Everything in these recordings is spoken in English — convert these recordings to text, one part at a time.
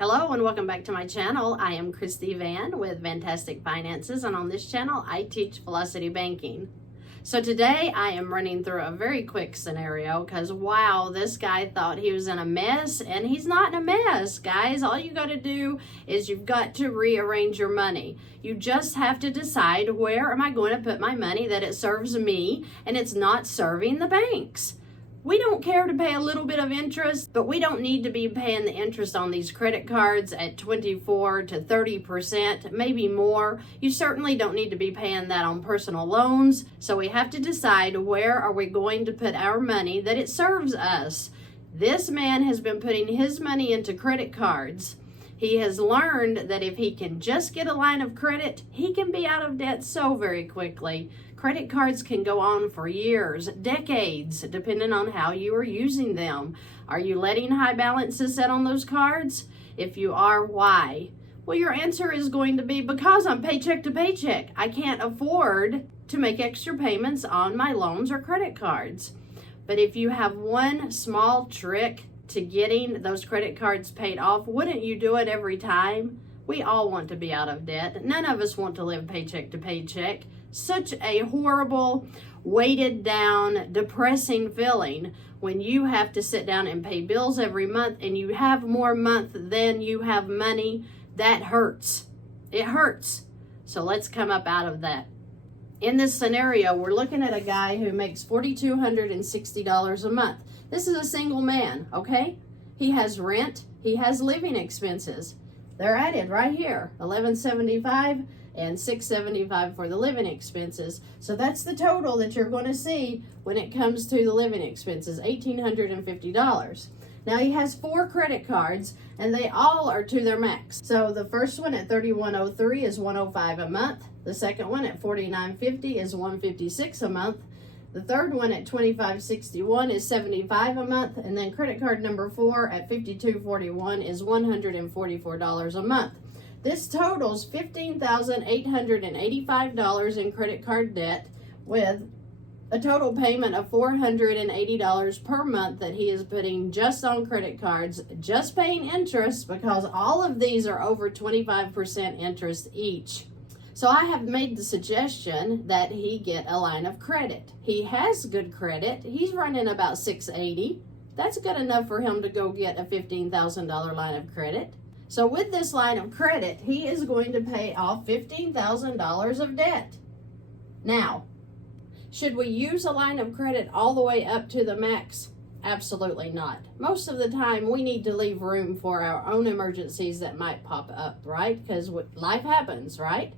Hello and welcome back to my channel. I am Christy Vann with Fantastic Finances, and on this channel I teach velocity banking. So today I am running through a very quick scenario because wow, this guy thought he was in a mess, and he's not in a mess, guys. All you got to do is you've got to rearrange your money. You just have to decide, where am I going to put my money that it serves me and it's not serving the banks. We don't care to pay a little bit of interest, but we don't need to be paying the interest on these credit cards at 24 to 30%, maybe more. You certainly don't need to be paying that on personal loans. So we have to decide, where are we going to put our money that it serves us. This man has been putting his money into credit cards. He has learned that if he can just get a line of credit, he can be out of debt so very quickly. Credit cards can go on for years, decades, depending on how you are using them. Are you letting high balances set on those cards? If you are, why? Well, your answer is going to be, because I'm paycheck to paycheck. I can't afford to make extra payments on my loans or credit cards. But if you have one small trick to getting those credit cards paid off, wouldn't you do it every time? We all want to be out of debt. None of us want to live paycheck to paycheck. Such a horrible, weighted down, depressing feeling when you have to sit down and pay bills every month and you have more month than you have money. That hurts. It hurts. So let's come up out of that. In this scenario, we're looking at a guy who makes $4,260 a month. This is a single man, okay? He has rent, he has living expenses. They're added right here, $1,175 and $675 for the living expenses. So that's the total that you're going to see when it comes to the living expenses, $1,850. Now he has 4 credit cards and they all are to their max. So the first one at $3,103 is $105 a month. The second one at $4,950 is $156 a month. The third one at $2,561 is $75 a month, and then credit card number 4 at $5,241 is $144 a month. This totals $15,885 in credit card debt, with a total payment of $480 per month that he is putting just on credit cards, just paying interest, because all of these are over 25% interest each. So I have made the suggestion that he get a line of credit. He has good credit. He's running about $680. That's good enough for him to go get a $15,000 line of credit. So with this line of credit, he is going to pay off $15,000 of debt. Now, should we use a line of credit all the way up to the max? Absolutely not. Most of the time, we need to leave room for our own emergencies that might pop up, right? Because life happens, right?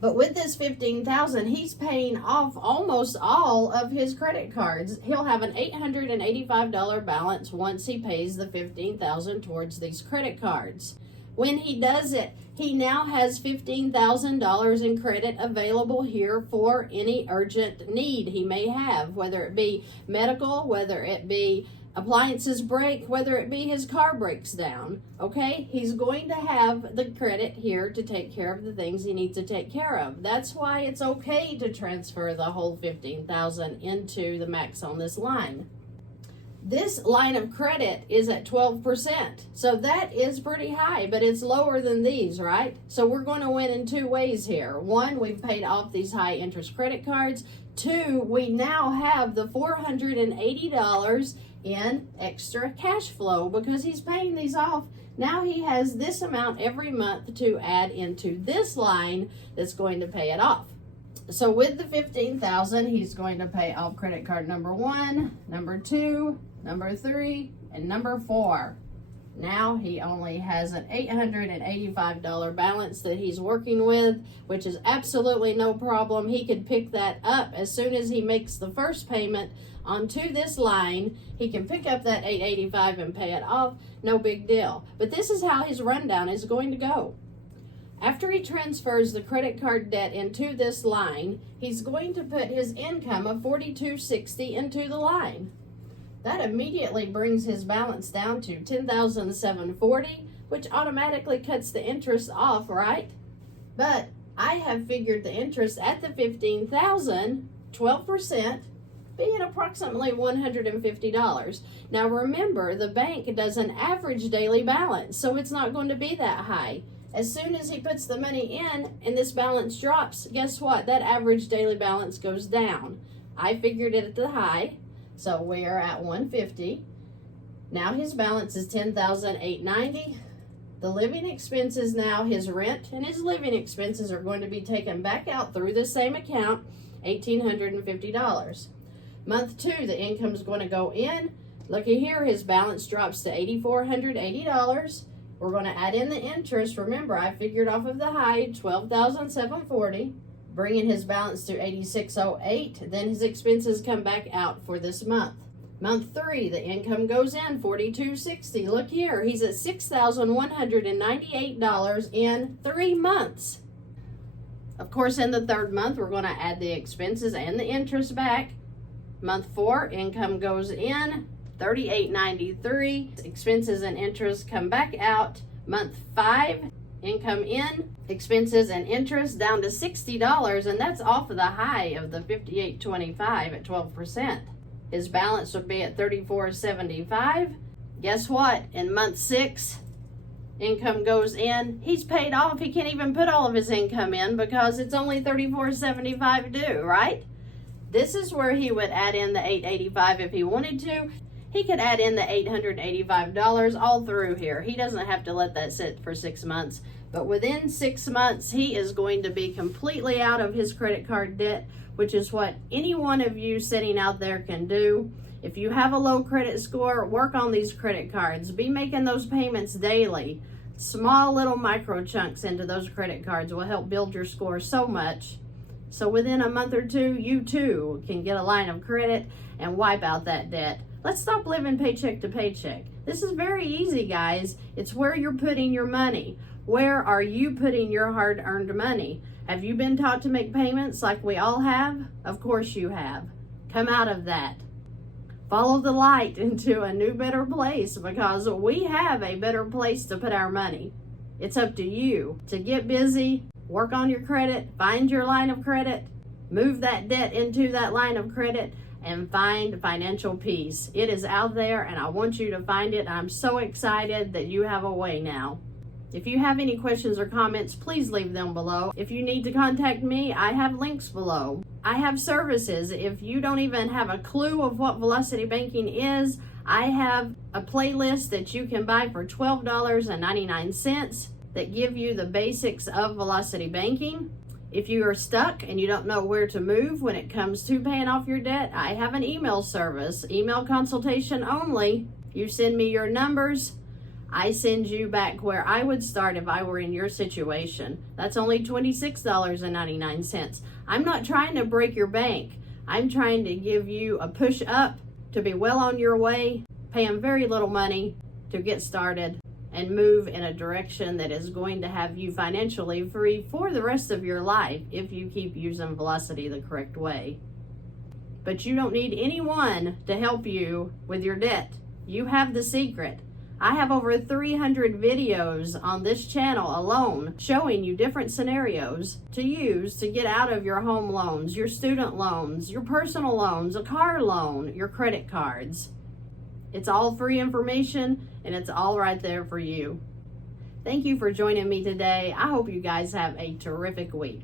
But with this $15,000, he's paying off almost all of his credit cards. He'll have an $885 balance once he pays the $15,000 towards these credit cards. When he does it, he now has $15,000 in credit available here for any urgent need he may have, whether it be medical, whether it be appliances break, whether it be his car breaks down, okay? He's going to have the credit here to take care of the things he needs to take care of. That's why it's okay to transfer the whole $15,000 into the max on this line. This line of credit is at 12%, so that is pretty high, but it's lower than these, right? So we're going to win in 2 ways here. 1, we've paid off these high interest credit cards. 2, we now have the $480 in extra cash flow because he's paying these off. Now he has this amount every month to add into this line that's going to pay it off. So with the $15,000, he's going to pay off credit card number 1, number 2, number 3, and number 4. Now he only has an $885 balance that he's working with, which is absolutely no problem. He could pick that up as soon as he makes the first payment onto this line. He can pick up that $885 and pay it off. No big deal. But this is how his rundown is going to go. After he transfers the credit card debt into this line, he's going to put his income of $4,260 into the line. That immediately brings his balance down to $10,740, which automatically cuts the interest off, right? But I have figured the interest at the $15,000, 12%, be at approximately $150. Now remember, the bank does an average daily balance, so it's not going to be that high. As soon as he puts the money in and this balance drops, guess what? That average daily balance goes down. I figured it at the high, so we are at $150. Now his balance is $10,890. The living expenses now, his rent and his living expenses are going to be taken back out through the same account, $1,850. Month 2, the income is going to go in. Looky here, his balance drops to $8,480. We're going to add in the interest. Remember, I figured off of the high, $12,740, bringing his balance to $8,608. Then his expenses come back out for this month. Month 3, the income goes in, $4,260. Look here, he's at $6,198 in 3 months. Of course, in the 3rd month, we're going to add the expenses and the interest back. Month 4, income goes in, $3,893. Expenses and interest come back out. Month 5, income in, expenses and interest down to $60, and that's off of the high of the $58.25 at 12%. His balance would be at $34.75. Guess what? In month 6, income goes in. He's paid off. He can't even put all of his income in because it's only $34.75 due, right? This is where he would add in the $885 if he wanted to. He could add in the $885 all through here. He doesn't have to let that sit for 6 months. But within 6 months, he is going to be completely out of his credit card debt, which is what any one of you sitting out there can do. If you have a low credit score, work on these credit cards. Be making those payments daily. Small little micro chunks into those credit cards will help build your score so much. So within a month or 2, you too can get a line of credit and wipe out that debt. Let's stop living paycheck to paycheck. This is very easy, guys. It's where you're putting your money. Where are you putting your hard-earned money? Have you been taught to make payments like we all have? Of course you have. Come out of that. Follow the light into a new, better place, because we have a better place to put our money. It's up to you to get busy, work on your credit, find your line of credit, move that debt into that line of credit, and find financial peace. It is out there, and I want you to find it. I'm so excited that you have a way now. If you have any questions or comments, please leave them below. If you need to contact me, I have links below. I have services. If you don't even have a clue of what Velocity Banking is, I have a playlist that you can buy for $12.99 that give you the basics of Velocity Banking. If you are stuck and you don't know where to move when it comes to paying off your debt, I have an email service, email consultation only. You send me your numbers, I send you back where I would start if I were in your situation. That's only $26.99. I'm not trying to break your bank. I'm trying to give you a push up to be well on your way, paying very little money to get started and move in a direction that is going to have you financially free for the rest of your life if you keep using Velocity the correct way. But you don't need anyone to help you with your debt. You have the secret. I have over 300 videos on this channel alone showing you different scenarios to use to get out of your home loans, your student loans, your personal loans, a car loan, your credit cards. It's all free information and it's all right there for you. Thank you for joining me today. I hope you guys have a terrific week.